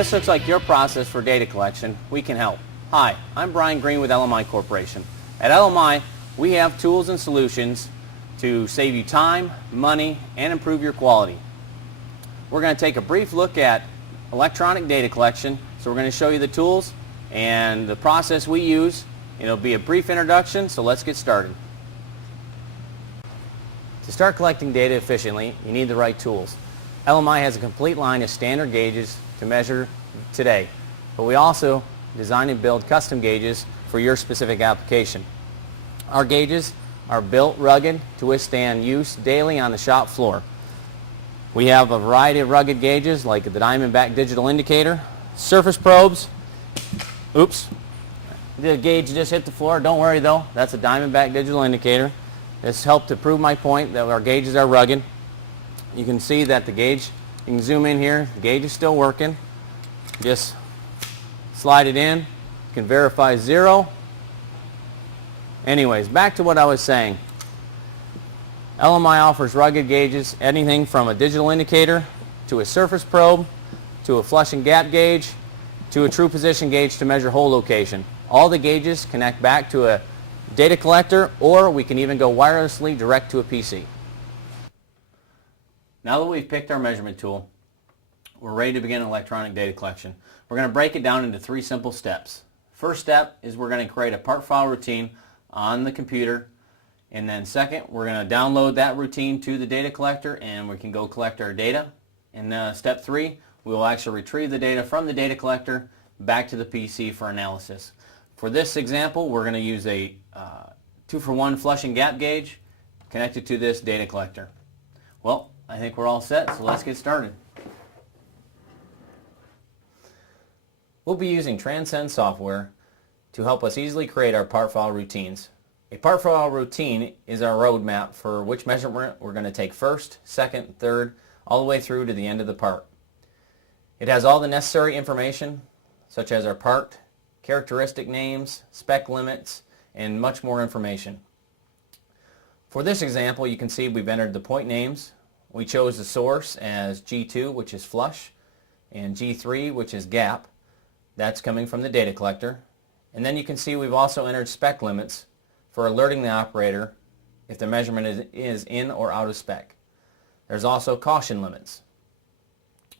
this looks like your process for data collection, we can help. Hi, I'm Brian Green with LMI Corporation. At LMI, we have tools and solutions to save you time, money, and improve your quality. We're going to take a brief look at electronic data collection. So we're going to show you the tools and the process we use. It'll be a brief introduction, so let's get started. To start collecting data efficiently, you need the right tools. LMI has a complete line of standard gauges to measure today, but we also design and build custom gauges for your specific application. Our gauges are built rugged to withstand use daily on the shop floor. We have a variety of rugged gauges like the Diamondback digital indicator, surface probes. Oops, the gauge just hit the floor. Don't worry though, that's a Diamondback digital indicator. This helped to prove my point that our gauges are rugged. You can see that the gauge, you can zoom in here, the gauge is still working. Just slide it in, you can verify 0. Anyways, back to what I was saying. LMI offers rugged gauges, anything from a digital indicator to a surface probe to a flush and gap gauge to a true position gauge to measure hole location. All the gauges connect back to a data collector, or we can even go wirelessly direct to a PC. Now that we've picked our measurement tool, we're ready to begin electronic data collection. We're going to break it down into 3 simple steps. First step is we're going to create a part file routine on the computer, and then second, we're going to download that routine to the data collector and we can go collect our data. And step 3, we will actually retrieve the data from the data collector back to the PC for analysis. For this example, we're going to use a 2-for-1 flush and gap gauge connected to this data collector. Well, I think we're all set, so let's get started. We'll be using Transcend software to help us easily create our part file routines. A part file routine is our roadmap for which measurement we're going to take first, second, third, all the way through to the end of the part. It has all the necessary information, such as our part, characteristic names, spec limits, and much more information. For this example, you can see we've entered the point names. We chose the source as G2, which is flush, and G3, which is gap. That's coming from the data collector. And then you can see we've also entered spec limits for alerting the operator if the measurement is in or out of spec. There's also caution limits.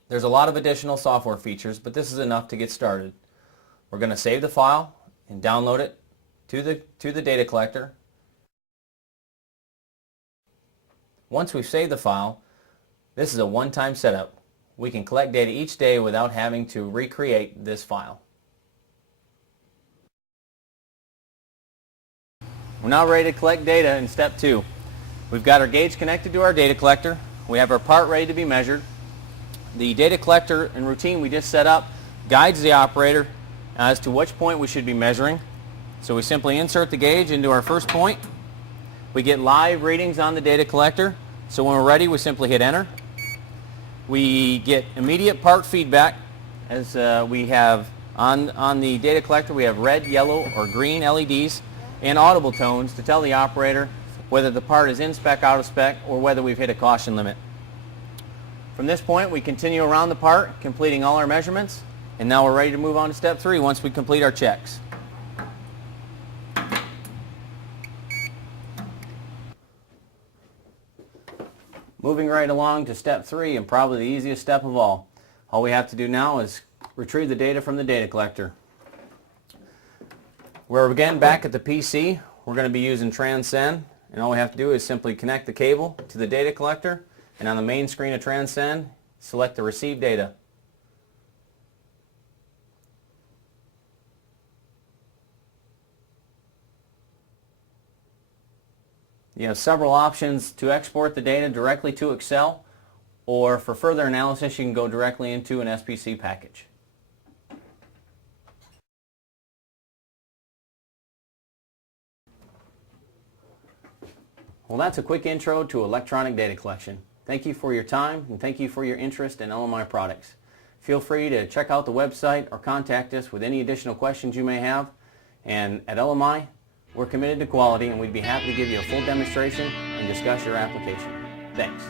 There's a lot of additional software features, but this is enough to get started. We're going to save the file and download it to the data collector. Once we've saved the file, this is a one-time setup. We can collect data each day without having to recreate this file. We're now ready to collect data in step 2. We've got our gauge connected to our data collector. We have our part ready to be measured. The data collector and routine we just set up guides the operator as to which point we should be measuring. So we simply insert the gauge into our first point. We get live readings on the data collector. So when we're ready, we simply hit enter. We get immediate part feedback as we have on the data collector. We have red, yellow, or green LEDs and audible tones to tell the operator whether the part is in spec, out of spec, or whether we've hit a caution limit. From this point, we continue around the part, completing all our measurements, and now we're ready to move on to step 3 once we complete our checks. Moving right along to step 3, and probably the easiest step of all. All we have to do now is retrieve the data from the data collector. We're again back at the PC. We're going to be using Transcend, and all we have to do is simply connect the cable to the data collector, and on the main screen of Transcend, select the receive data. You have several options to export the data directly to Excel, or for further analysis you can go directly into an SPC package. Well, that's a quick intro to electronic data collection. Thank you for your time and thank you for your interest in LMI products. Feel free to check out the website or contact us with any additional questions you may have. And at LMI, we're committed to quality and we'd be happy to give you a full demonstration and discuss your application. Thanks.